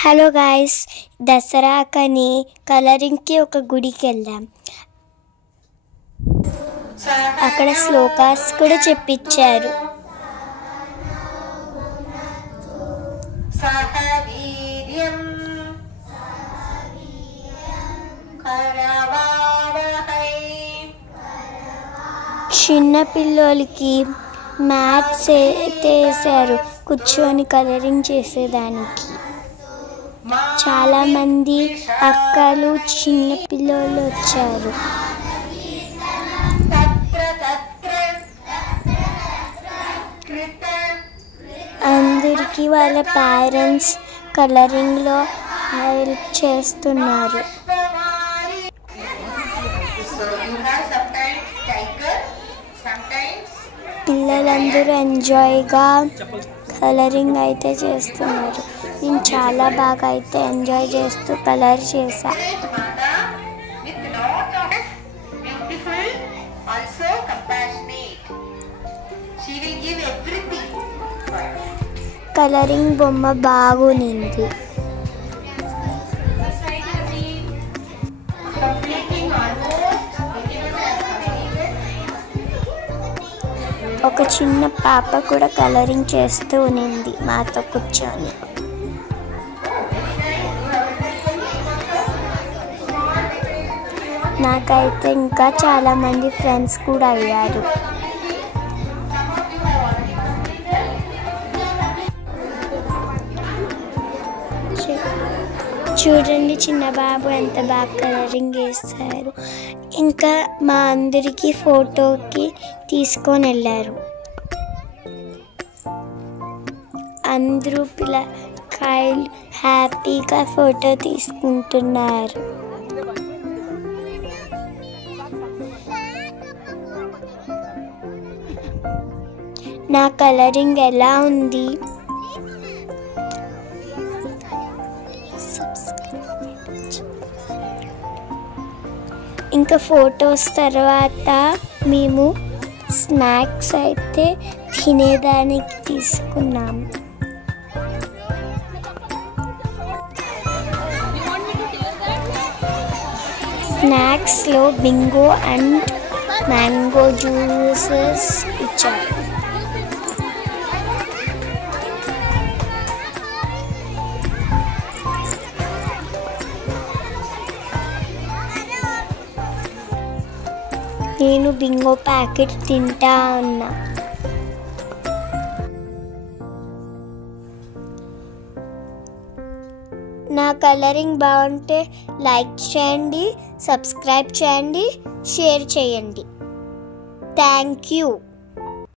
Hello guys, దసరాకని కలరింగ్కి ఒక గుడికి వెళ్ళాం. అక్కడ శ్లోకాస్ కూడా చెప్పించారు. చిన్న పిల్లలకి మ్యాట్స్ వేసారు కూర్చొని కలరింగ్ చేసేదానికి. చాలా మంది అక్కలు చిన్న పిల్లలు వచ్చారు. అందరికీ వాళ్ళ పేరెంట్స్ కలరింగ్లో హెల్ప్ చేస్తున్నారు. పిల్లలందరూ ఎంజాయ్గా కలరింగ్ అయితే చేస్తున్నారు. నేను చాలా బాగా అయితే ఎంజాయ్ చేస్తూ కలర్ చేశా. కలరింగ్ బొమ్మ బాగుంది. ఒక చిన్న పాప కూడా కలరింగ్ చేస్తూ ఉన్నింది మాతో కూర్చొని. నాకైతే ఇంకా చాలా మంది ఫ్రెండ్స్ కూడా అయ్యారు. చూడండి చిన్న బాబు ఎంత బాగా కలరింగ్ వేస్తారు. ఇంకా మా అందరికీ ఫోటోకి తీసుకొని వెళ్ళారు. అందరూ పిల్లకాయలు హ్యాపీగా ఫోటో తీసుకుంటున్నారు. నా కలరింగ్ ఎలా ఉంది? ఇంకా ఫొటోస్ తర్వాత మేము స్నాక్స్ అయితే తినేదానికి తీసుకున్నాము. స్నాక్స్లో బింగో అండ్ మ్యాంగో జ్యూసెస్ ఇచ్చారు. నేను బింగో ప్యాకెట్ తింటా ఉన్నా. నా కలరింగ్ బాగుంటే లైక్ చేయండి, సబ్స్క్రైబ్ చేయండి, షేర్ చేయండి. Thank you.